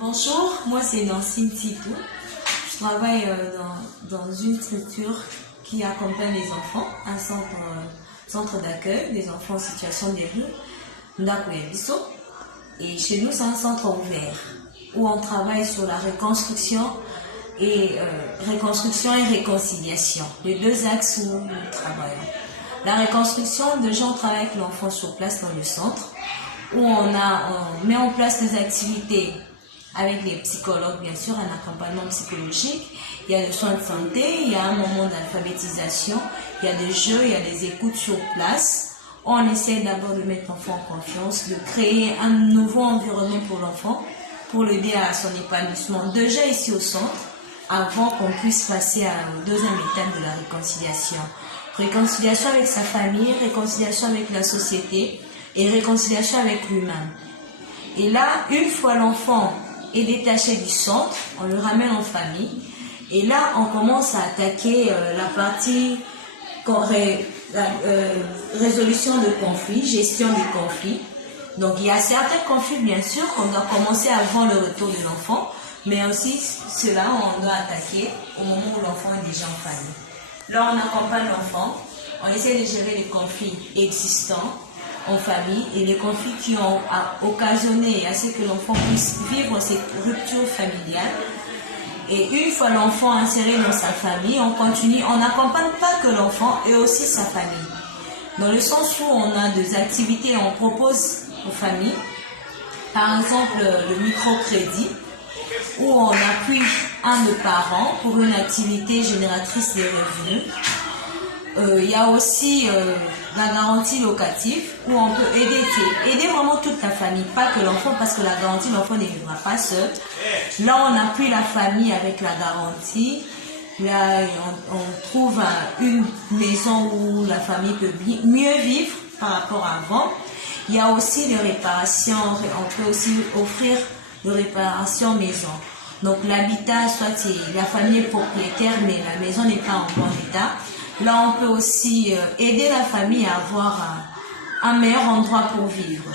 Bonjour, moi c'est Nancy Titou. Je travaille dans une structure qui accompagne les enfants, un centre d'accueil des enfants en situation de rue, Ndakuyebiso. Et chez nous, c'est un centre ouvert où on travaille sur la reconstruction et réconciliation, les deux axes où nous travaillons. La reconstruction, déjà on travaille avec l'enfant sur place dans le centre, où on met en place des activités avec les psychologues, bien sûr, un accompagnement psychologique. Il y a des soins de santé, il y a un moment d'alphabétisation, il y a des jeux, il y a des écoutes sur place. On essaie d'abord de mettre l'enfant en confiance, de créer un nouveau environnement pour l'enfant, pour l'aider à son épanouissement, déjà ici au centre, avant qu'on puisse passer à la deuxième étape de la réconciliation. Réconciliation avec sa famille, réconciliation avec la société et réconciliation avec lui-même. Et là, une fois l'enfant est détaché du centre, on le ramène en famille. Et là, on commence à attaquer la partie résolution de conflits, gestion des conflits. Donc, il y a certains conflits, bien sûr, qu'on doit commencer avant le retour de l'enfant, mais aussi cela, on doit attaquer au moment où l'enfant est déjà en famille. Là, on accompagne l'enfant, on essaie de gérer les conflits existants en famille et les conflits qui ont occasionné à ce que l'enfant puisse vivre cette rupture familiale. Et une fois l'enfant inséré dans sa famille, on continue, on n'accompagne pas que l'enfant et aussi sa famille. Dans le sens où on a des activités, on propose aux familles, par exemple le microcrédit, où on appuie un des parents pour une activité génératrice de revenus. Il y a aussi la garantie locative où on peut aider vraiment toute la famille, pas que l'enfant, parce que la garantie, l'enfant ne vivra pas seul. Là, on appuie la famille avec la garantie. Là, on trouve une maison où la famille peut mieux vivre par rapport à avant. Il y a aussi les réparations, on peut aussi offrir des réparations maison. Donc l'habitat, soit la famille est propriétaire, mais la maison n'est pas en bon état. Là, on peut aussi aider la famille à avoir un meilleur endroit pour vivre.